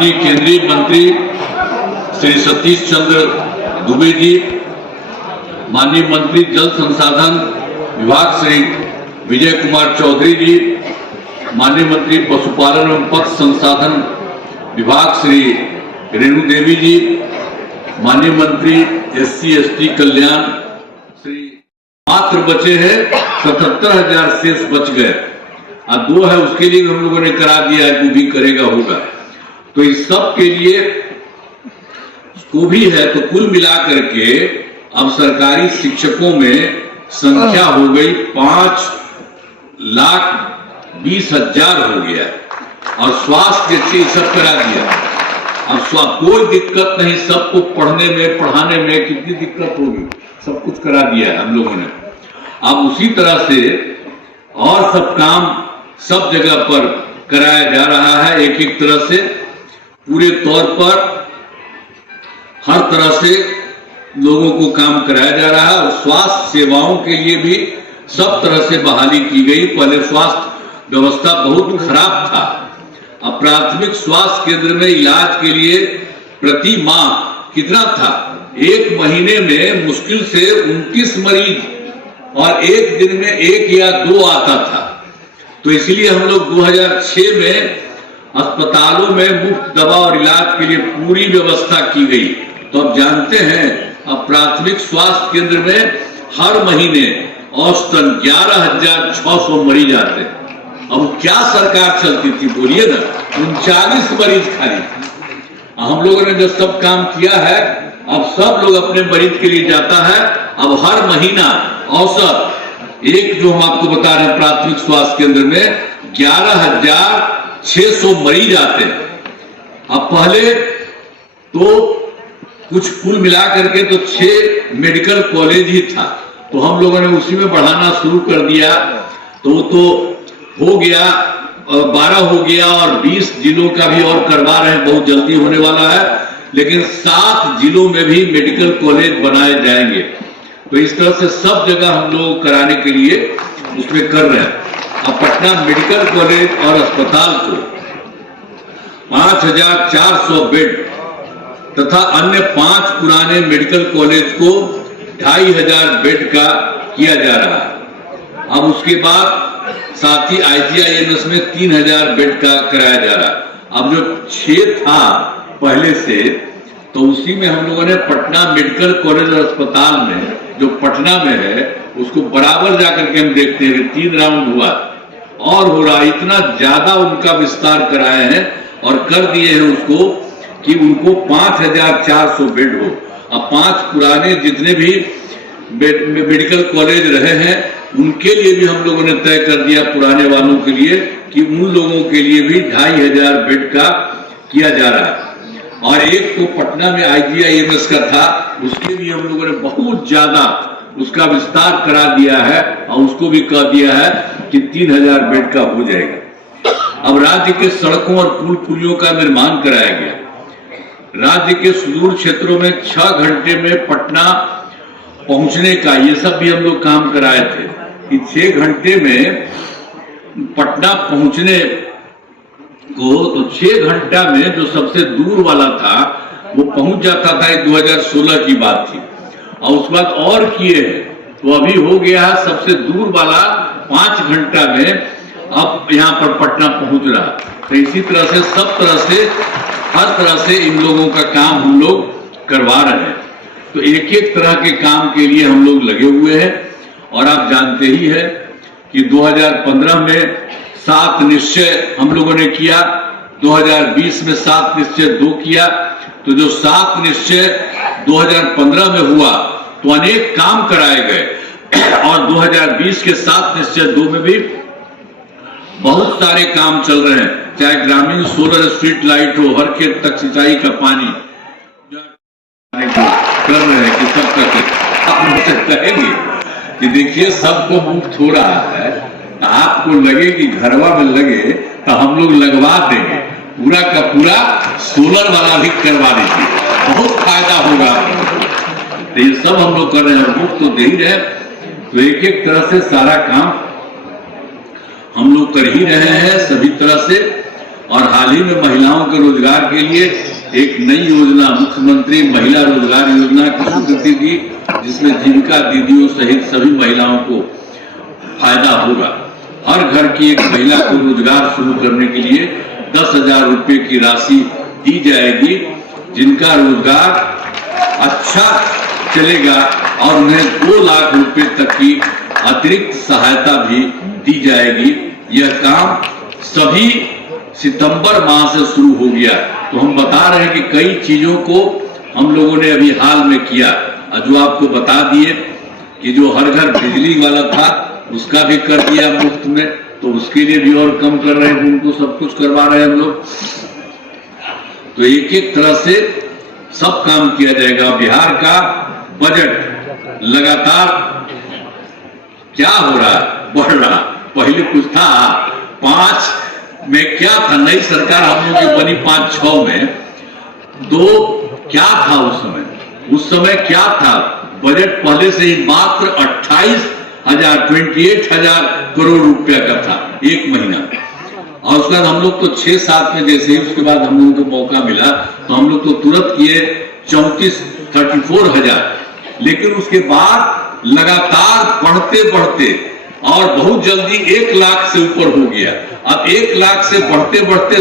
माननीय केंद्रीय मंत्री श्री सतीश चंद्र दुबे जी, माननीय मंत्री जल संसाधन विभाग श्री विजय कुमार चौधरी जी, माननीय मंत्री पशुपालन एवं पशु संसाधन विभाग श्री रेणु देवी जी, माननीय मंत्री SC/ST कल्याण श्री मात्र बचे हैं 77,000 शेष बच गए। 2 है उसके लिए हम लोगों ने करा दिया है, वो भी करेगा होगा। तो इस सब के लिए को भी है, तो कुल मिलाकर के अब सरकारी शिक्षकों में संख्या हो गई 5,20,000 हो गया और स्वास्थ्य के सब करा दिया। अब कोई दिक्कत नहीं, सबको पढ़ने में पढ़ाने में कितनी दिक्कत होगी, सब कुछ करा दिया है हम लोगों ने। अब उसी तरह से और सब काम सब जगह पर कराया जा रहा है, एक एक तरह से पूरे तौर पर हर तरह से लोगों को काम कराया जा रहा है। और स्वास्थ्य सेवाओं के लिए भी सब तरह से बहाली की गई। पहले स्वास्थ्य व्यवस्था बहुत खराब था। अब प्राथमिक स्वास्थ्य केंद्र में इलाज के लिए प्रति माह कितना था, एक महीने में मुश्किल से 29 मरीज और एक दिन में 1 या 2 आता था। तो इसलिए हम लोग 2006 में अस्पतालों में मुफ्त दवा और इलाज के लिए पूरी व्यवस्था की गई। तो अब जानते हैं अब प्राथमिक स्वास्थ्य केंद्र में हर महीने औसतन 11,600 मरीज आते हैं। अब क्या सरकार चलती थी बोलिए ना, 39 मरीज खाली। हम लोगों ने जो सब काम किया है, अब सब लोग अपने मरीज के लिए जाता है। अब हर महीना औसत एक जो हम आपको बता रहे हैं प्राथमिक स्वास्थ्य केंद्र में 11,600 मरीज आते हैं। अब पहले तो कुछ कुल मिला करके तो 6 मेडिकल कॉलेज ही था, तो हम लोगों ने उसी में बढ़ाना शुरू कर दिया। तो हो गया 12 हो गया और 20 जिलों का भी और करवा रहे हैं, बहुत जल्दी होने वाला है। लेकिन 7 जिलों में भी मेडिकल कॉलेज बनाए जाएंगे। तो इस तरह से सब जगह हम लोग कराने के लिए उसमें कर रहे हैं। अब पटना मेडिकल कॉलेज और अस्पताल को 5,400 बेड तथा अन्य 5 पुराने मेडिकल कॉलेज को 2,500 बेड का किया जा रहा है। अब उसके बाद साथ ही IGIMS में 3,000 बेड का कराया जा रहा है। अब जो 6 था पहले से, तो उसी में हम लोगों ने पटना मेडिकल कॉलेज और अस्पताल में जो पटना में है उसको बराबर जाकर के हम देखते हैं 3 राउंड हुआ और हो रहा। इतना ज्यादा उनका विस्तार कराए हैं और कर दिए हैं उसको कि उनको 5,400 बेड हो। अब 5 पुराने जितने भी मेडिकल कॉलेज रहे हैं उनके लिए भी हम लोगों ने तय कर दिया, पुराने वालों के लिए, कि उन लोगों के लिए भी 2,500 बेड का किया जा रहा है। और एक तो पटना में IGIMS का था, उसके लिए हम लोगों ने बहुत ज्यादा उसका विस्तार करा दिया है और उसको भी कह दिया है कि 3,000 बेड का हो जाएगा। अब राज्य के सड़कों और पुल पुलियों का निर्माण कराया गया। राज्य के सुदूर क्षेत्रों में 6 घंटे में पटना पहुंचने का, ये सब भी हम लोग काम कराए थे कि 6 घंटे में पटना पहुंचने को, तो 6 घंटा में जो सबसे दूर वाला था वो पहुंच जाता था। 2016 की बात थी और उस बाद और किए हैं, तो अभी हो गया है सबसे दूर वाला 5 घंटा में अब यहाँ पर पटना पहुंच रहा। तो इसी तरह से सब तरह से हर तरह से इन लोगों का काम हम लोग करवा रहे हैं। तो एक एक तरह के काम के लिए हम लोग लगे हुए हैं। और आप जानते ही है कि 2015 में 7 निश्चय हम लोगों ने किया, 2020 में 7 निश्चय 2 किया। तो जो 7 निश्चय 2015 में हुआ तो अनेक काम कराए गए और 2020 के 7 निश्चय 2 में भी बहुत सारे काम चल रहे हैं, चाहे ग्रामीण सोलर स्ट्रीट लाइट हो, हर खेत तक सिंचाई का पानी कर रहे हैं कि सब करके आप मुझसे कहेंगे कि देखिए सबको मुफ्त हो रहा है, आपको लगे कि घरवा में लगे तो हम लोग लगवा देंगे, पूरा का पूरा सोलर वाला भी करवा दीजिए, बहुत फायदा होगा। तो ये सब हम लोग कर रहे हैं, मुफ्त तो दे ही रहे। तो एक एक तरह से सारा काम हम लोग कर ही रहे हैं सभी तरह से। और हाल ही में महिलाओं के रोजगार के लिए एक नई योजना मुख्यमंत्री महिला रोजगार योजना की स्वीकृति दी, जिसमें जीविका दीदियों सहित सभी महिलाओं को फायदा होगा। हर घर की एक महिला को रोजगार शुरू करने के लिए 10,000 रुपये की राशि दी जाएगी, जिनका रोजगार अच्छा चलेगा, और उन्हें 2 लाख रुपए तक की अतिरिक्त सहायता भी दी जाएगी। यह काम सभी सितंबर माह से शुरू हो गया। तो हम बता रहे हैं कि कई चीजों को हम लोगों ने अभी हाल में किया, जो आपको बता दिए कि जो हर घर बिजली वाला था उसका भी कर दिया मुफ्त में, तो उसके लिए भी और कम कर रहे हैं, उनको सब कुछ करवा रहे हैं हम लोग। तो एक एक तरह से सब काम किया जाएगा। बिहार का बजट लगातार क्या हो रहा है, बढ़ रहा। पहले कुछ था 5 में क्या था, नई सरकार हम लोग की बनी 5-6 में, तो क्या था उस समय क्या था, बजट पहले से ही मात्र 28,000 करोड़ रुपया का था एक महीना। और उसके बाद हम लोग तो 6-7 में जैसे ही उसके बाद हम लोगों को मौका मिला तो हम लोग तो तुरंत किए 34,000। लेकिन उसके बाद लगातार बढ़ते और बहुत जल्दी 1 लाख से ऊपर हो गया। अब 1 लाख से बढ़ते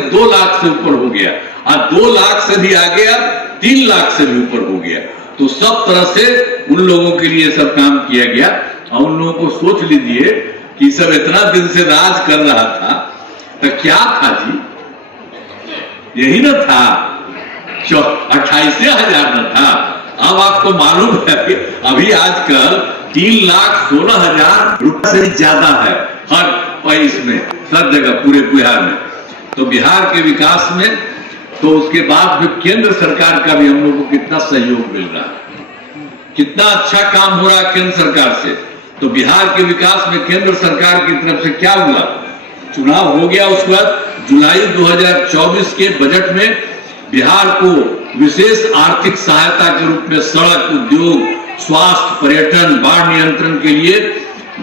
2 लाख से ऊपर हो गया, और 2 लाख से भी आगे अब 3 लाख से भी ऊपर हो गया। तो सब तरह से उन लोगों के लिए सब काम किया गया। और उन लोगों को सोच लीजिए कि सब इतना दिन से राज कर रहा था, तो क्या था जी, यही न था, 28,000 न था। अब आपको मालूम है कि अभी आजकल 3,16,000 रुपए से ज्यादा है हर पैस में, सब जगह पूरे बिहार में। तो बिहार के विकास में तो उसके बाद फिर केंद्र सरकार का भी हम लोगों को कितना सहयोग मिल रहा है, कितना अच्छा काम हो रहा है केंद्र सरकार से। तो बिहार के विकास में केंद्र सरकार की तरफ से क्या हुआ, चुनाव हो गया, उसके बाद जुलाई 2024 के बजट में बिहार को विशेष आर्थिक सहायता के रूप में सड़क, उद्योग, स्वास्थ्य, पर्यटन, बाढ़ नियंत्रण के लिए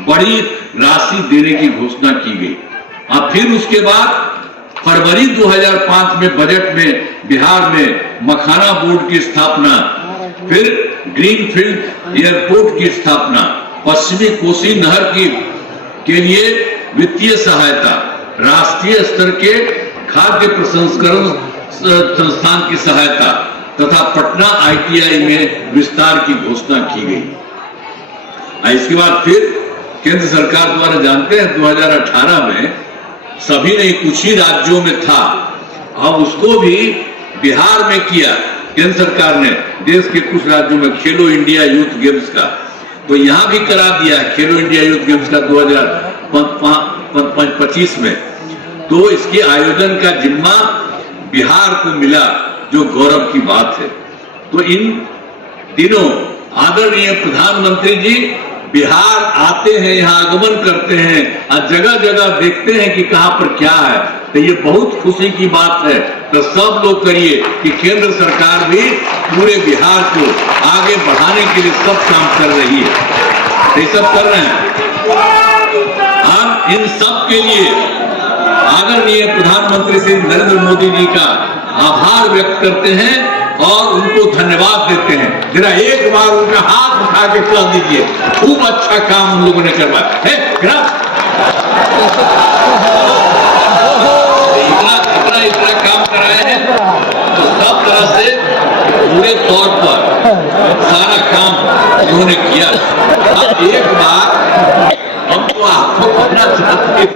बड़ी राशि देने की घोषणा की गई। और फिर उसके बाद फरवरी 2005 में बजट में बिहार में मखाना बोर्ड की स्थापना, फिर ग्रीनफील्ड एयरपोर्ट की स्थापना, पश्चिमी कोसी नहर के लिए वित्तीय सहायता, राष्ट्रीय स्तर के खाद्य प्रसंस्करण संस्थान की सहायता तथा पटना ITI में विस्तार की घोषणा की गई। इसके बाद फिर केंद्र सरकार द्वारा जानते हैं 2018 में सभी नहीं कुछ ही राज्यों में था, अब उसको भी बिहार में किया केंद्र सरकार ने, देश के कुछ राज्यों में खेलो इंडिया यूथ गेम्स का, तो यहां भी करा दिया खेलो इंडिया यूथ गेम्स का 2025 में। तो इसके आयोजन का जिम्मा बिहार को मिला, जो गौरव की बात है। तो इन दिनों आदरणीय प्रधानमंत्री जी बिहार आते हैं, यहाँ आगमन करते हैं और जगह जगह देखते हैं कि कहां पर क्या है, तो ये बहुत खुशी की बात है। तो सब लोग करिए कि केंद्र सरकार भी पूरे बिहार को आगे बढ़ाने के लिए सब काम कर रही है, ये सब कर रहे हैं। हम इन सब के लिए आदरणीय प्रधानमंत्री श्री नरेंद्र मोदी जी का आभार व्यक्त करते हैं और उनको धन्यवाद देते हैं। जरा एक बार उनका हाथ उठा के कह दीजिए, खूब अच्छा काम उन लोगों ने करवाया है। इतना काम कराया है, तो सब तरह से पूरे तौर पर सारा काम उन्होंने किया। एक बार हम तो आपको कहना चाहते हैं